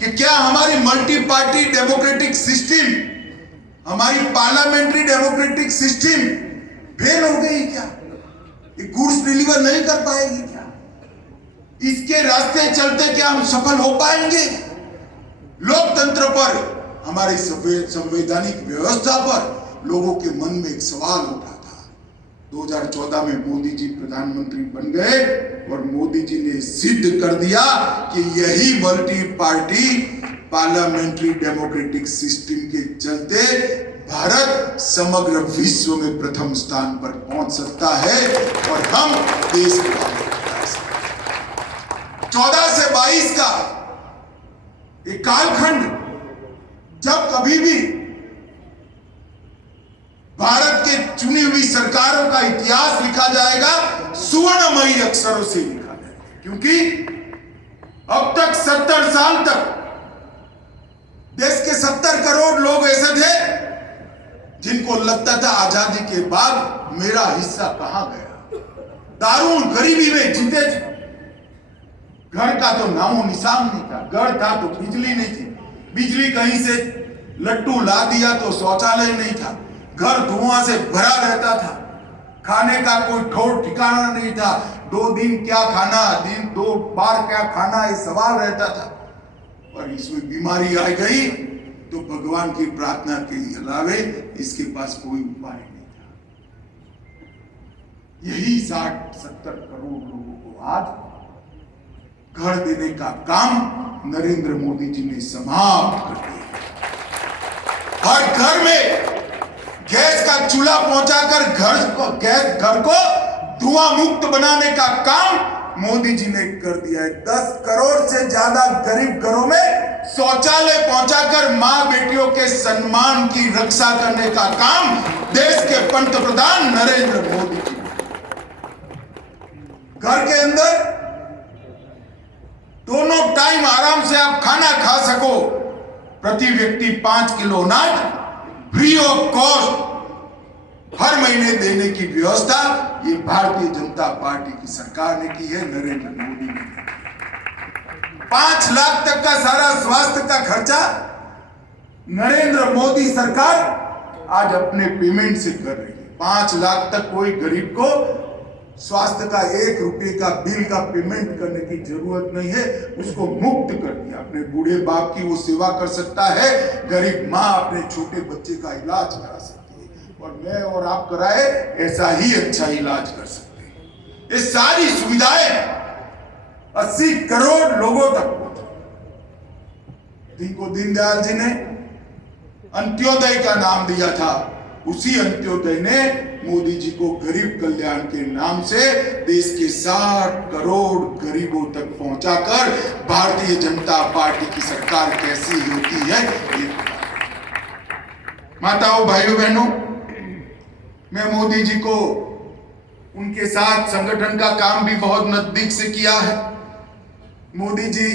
कि क्या हमारी मल्टी पार्टी डेमोक्रेटिक सिस्टम, हमारी पार्लियामेंट्री डेमोक्रेटिक सिस्टम फेल हो गई क्या? ये गुड्स डिलीवर नहीं कर पाएगी क्या? इसके रास्ते चलते क्या हम सफल हो पाएंगे? लोकतंत्र पर, हमारी संवैधानिक व्यवस्था पर लोगों के मन में एक सवाल उठा था। 2014 में मोदी जी प्रधानमंत्री बन गए और मोदी जी ने सिद्ध कर दिया कि यही multi party parliamentary democratic system के चलते भारत समग्र विश्व में प्रथम स्थान पर पहुंच सकता है और हम देश को आगे बढ़ा सकते। 14 से 22 का एक कालखंड, जब कभी भी भारत के चुनी हुई सरकारों का इतिहास लिखा जाएगा, सुवर्णमयी अक्षरों से लिखा जाएगा। क्योंकि अब तक 70 साल तक देश के 70 करोड़ लोग ऐसे थे जिनको लगता था आजादी के बाद मेरा हिस्सा कहां गया। दारुण गरीबी में जीते थे, घर का तो नामो निशान नहीं था, घर था तो बिजली नहीं थी, बिजली कहीं से लट्टू ला दिया तो शौचालय नहीं था, घर धुआं से भरा रहता था, खाने का कोई ठौर ठिकाना नहीं था, 2 दिन क्या खाना, दिन 2 बार क्या खाना, ये सवाल रहता था। और इसमें बीमारी आ गई तो भगवान की प्रार्थना के अलावे इसके पास कोई उपाय नहीं था। यही 60-70 करोड़ लोगों को आज घर देने का काम नरेंद्र मोदी जी ने समाप्त कर दिया। हर घर में गैस का चूल्हा पहुंचाकर घर को धुआं मुक्त बनाने का काम मोदी जी ने कर दिया है। 10 करोड़ से ज्यादा गरीब घरों में शौचालय पहुंचाकर मां बेटियों के सम्मान की रक्षा करने का काम देश के पंतप्रधान नरेंद्र मोदी जी। घर के अंदर दोनों टाइम आराम से आप खाना खा सको, प्रति व्यक्ति 5 किलो अनाज फ्री ऑफ कॉस्ट हर महीने देने की व्यवस्था ये भारतीय जनता पार्टी की सरकार ने की है, नरेंद्र मोदी ने। 5 लाख तक का सारा स्वास्थ्य का खर्चा नरेंद्र मोदी सरकार आज अपने पेमेंट से कर रही है। 5 लाख तक कोई गरीब को स्वास्थ्य का 1 रुपये का बिल का पेमेंट करने की जरूरत नहीं है, उसको मुक्त कर दिया। अपने बूढ़े बाप की वो सेवा कर सकता है, गरीब माँ अपने छोटे बच्चे का इलाज करा सकती है, और मैं और आप कराए ऐसा ही अच्छा इलाज कर सकते हैं। ये सारी सुविधाएं 80 करोड़ लोगों तक पहुंचे। जिनको दीनदयाल जी ने अंत्योदय का नाम दिया था, उसी अंत्योदय ने मोदी जी को गरीब कल्याण के नाम से देश के 60 करोड़ गरीबों तक पहुंचाकर भारतीय जनता पार्टी की सरकार कैसी होती है। माताओं, भाइयों, बहनों, मैं मोदी जी को उनके साथ संगठन का काम भी बहुत नजदीक से किया है। मोदी जी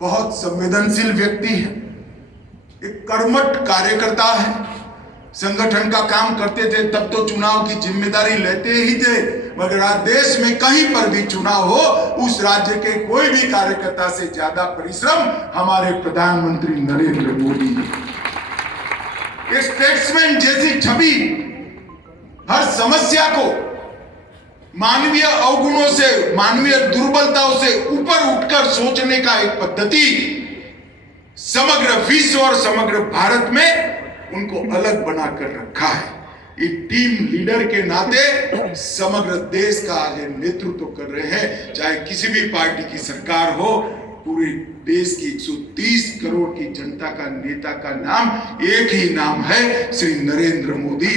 बहुत संवेदनशील व्यक्ति है, एक कर्मठ कार्यकर्ता है। संगठन का काम करते थे तब तो चुनाव की जिम्मेदारी लेते ही थे, मगर आज देश में कहीं पर भी चुनाव हो, उस राज्य के कोई भी कार्यकर्ता से ज्यादा परिश्रम हमारे प्रधानमंत्री नरेंद्र मोदी जी। एक स्टेट्समैन जैसी छवि, हर समस्या को मानवीय अवगुणों से, मानवीय दुर्बलताओं से ऊपर उठकर सोचने का एक पद्धति समग्र विश्व और समग्र भारत में उनको अलग बनाकर रखा है। एक टीम लीडर के नाते समग्र देश का आज नेतृत्व कर रहे हैं। चाहे किसी भी पार्टी की सरकार हो, पूरे देश की 130 करोड़ की जनता का नेता का नाम एक ही नाम है, श्री नरेंद्र मोदी।